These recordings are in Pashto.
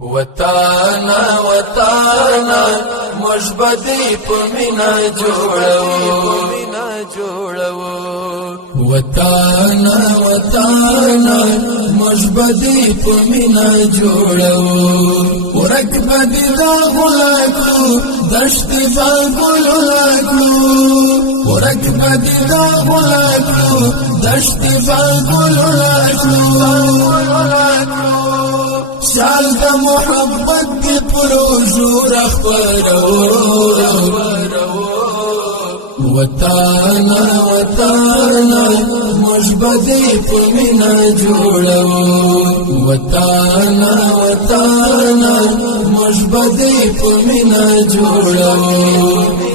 وطانا وطانا مجبدی پمینا جوڑو وطانا وطانا مجبدی پمینا جوڑو ورکبدی دا غلاکو دشت بالگلو لاکو ورکبدی دا غلاکو دشت بالگلو لاکو شال دا محبت کی پروزو رخبرو وطانا وطانا مجبدی پمینا جوڑو وطانا وطانا مجبدی پمینا جوڑو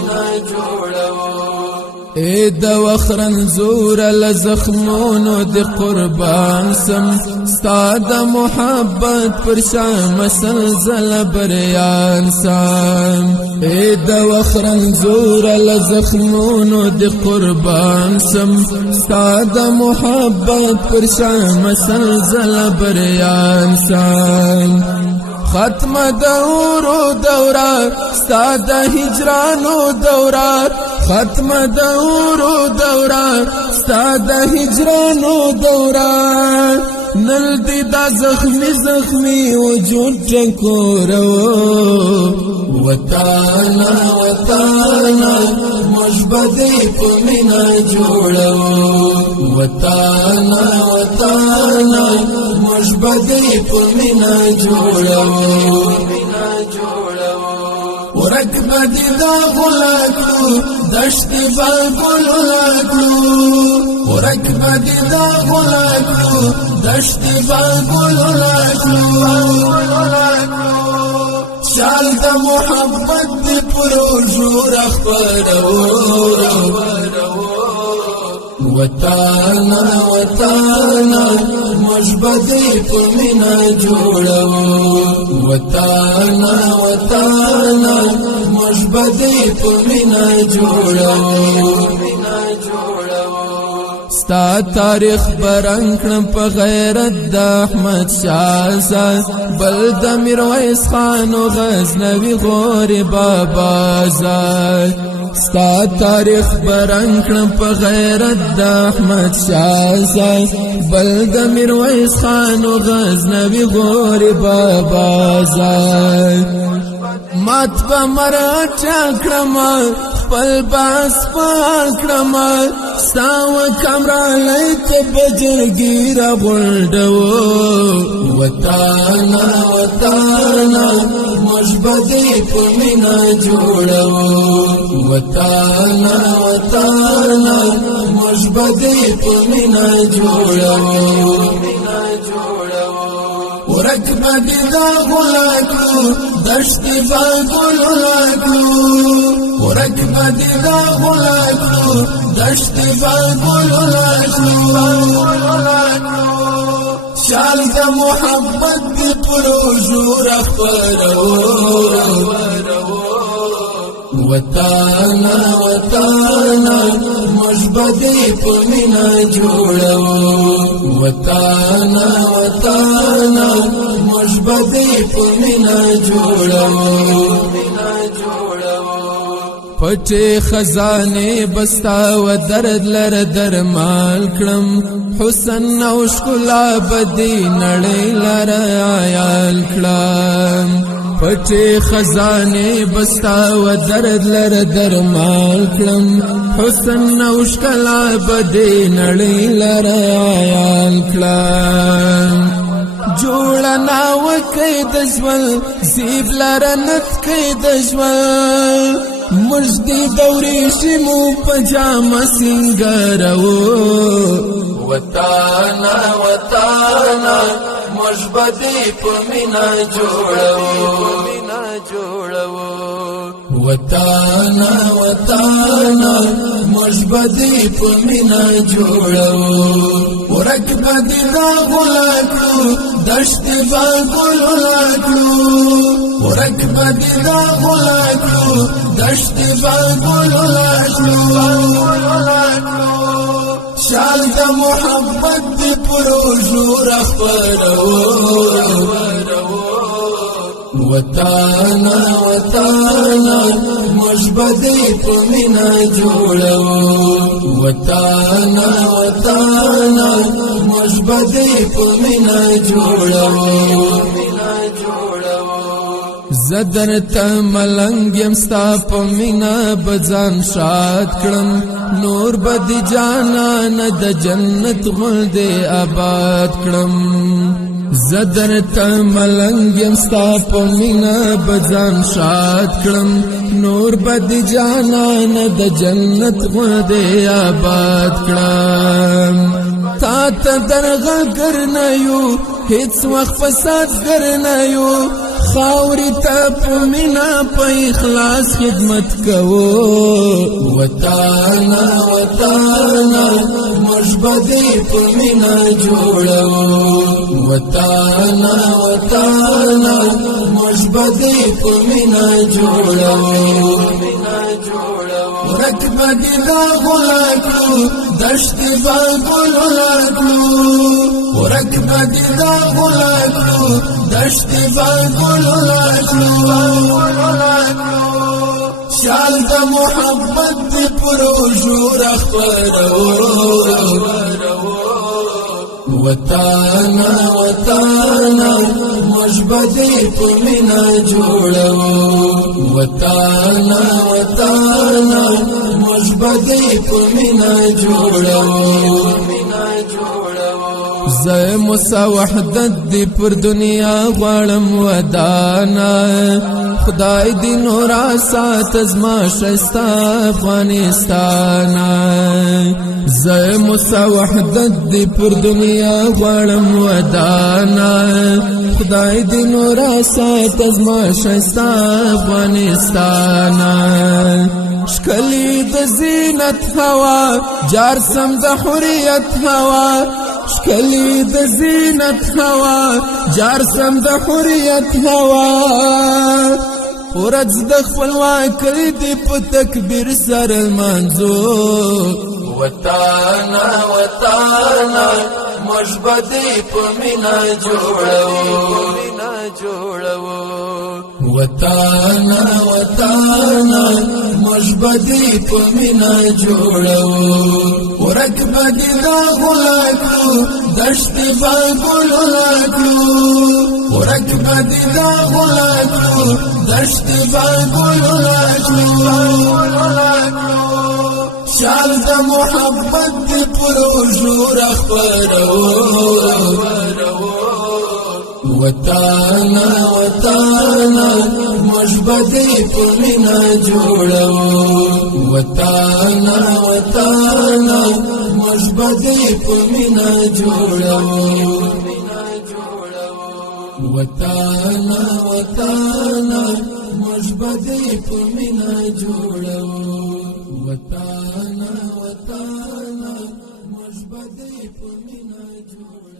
اے د وخرن زور لزخمونو د قربان سم ستا د محبت پر شام سلزل بریان سم اے د وخرن زور لزخمونو د قربان سم ستا د محبت پر شام سلزل بریان سم ختم دورو دورار ستا د هجرانو دورار ختم دورو دورار ستا د هجرانو دورار نل دی دا زخمی وجود ټکورو وطانا وطانا مجبدی پمینا جوڑو وطانا وطانا مجبدی پمینا جوڑو ورکبدی دا غلاکو دشت بالگلو لاکو ورکبدی دا غلاکو دشت بالگلو لاکو شال دا محبت دی پروزو رخبرو وطانا وطانا مجبدی پمینا جوڑو وطانا وطانا مجبدی پمینا جوڑو ستا تاریخ برنکړم په غیرت د احمد شاه زاد بل د میرویس خان او غزنوي غوري بابا زاد ستا تاریخ برنکړم په غیرت د احمد شاه زاد بل د میرویس خان او غزنوي غوري بابا زاد مات په مرچا کړم خپل باس پاکړم ساو کمرا لیت بجرگی را غلدو وطانا وطانا مجبدی پمینا جوڑو وطانا وطانا مجبدی پمینا جوڑو ورکبدی دا غلاکو دشت بالگلو لاکو ورکبدی دا غلاکو دشت بالگلو لاکو شال دا محبت دی پروزو رخبرو وطانا وطانا مجبدی پمینا جوڑو وطانا وطانا مجبدی پمینا جوڑو پټي خزانه بستا و درد لر درمال کړم حسن او ښکلا بدی نړۍ لر عیال کړم پټي خزانه بستا و درد لر درمال کړم حسن او ښکلا بدی نړۍ لر عیال کړم جوړنا وکي د ژوند زیب لرنت کې د ژوند مجدی دوری شمو پجام سنگرو وطانا وطانا مجبدی پمینا جوڑو وطانا وطانا مجبدی پمینا جوڑو ورکبدی دا غلاکو دشت بالگلو لاکو ورکبدی دا غلاکو دشت بالگلو لاکو شال دا محبت دی پروزو رخبرو وطانا وطانا مشبدی پمینا جوڑو وطانا وطانا مشبدی پمینا جوڑو زدر تا ملنگ یم ستا پمینا بزان شاد کرم نور بدی جانان د جنت غلد آباد کرم زدر تا ملنگ یم ستا پمینا بزان شاد کرم نور بدی جانان د جنت غلد آباد کرم تا تا درغل کرنیو هیڅ وقت فساد کرنیو خاوری تا پمینا پا اخلاص خدمت کوو وطانا وطانا مشبدی پمینا جوڑو وطانا وطانا مشبدی پمینا جوڑو رکب دی دا غلاکلو دشت با گلولاکلو رکب دی دا غلاکلو دشت با گلولاکلو شال دا محبت دی پروژو رخبرو وطانا وطانا مشبدی پمینا جوڑو وطانا وطانا مشبدی پمینا جوڑو زه موسی وحدت دی پر دنیا غواړم ودانا خدای دی نور سات زما شستا افغانستان زه موسی وحدت دی پر دنیا غواړم ودانا خدای دی نور سات زما شستا افغانستان شکلی د زینت هوا جار سم د حریت هوا شکلی د زینت هوا جار سم د حریت هوا ورځ د خپلواکۍ دی په تکبیر سره لمانځو وطانا وطانا مشبدی پمینا جوړو وطانا وطانا مشبدی پمینا جوړو ورکب دی دا غلاکلو دشت با گلولاکلو ورکب دی دا غلاکلو دشت با گلولاکلو شال دا محبت دی پروژو رخبرو وطانا وطانا مشبدی پمینا جوڑو وطانا وطانا مشبدی پمینا جوڑو وطانا وطانا مشبدی پمینا جوڑو وطانا وطانا مشبدی پمینا جوڑو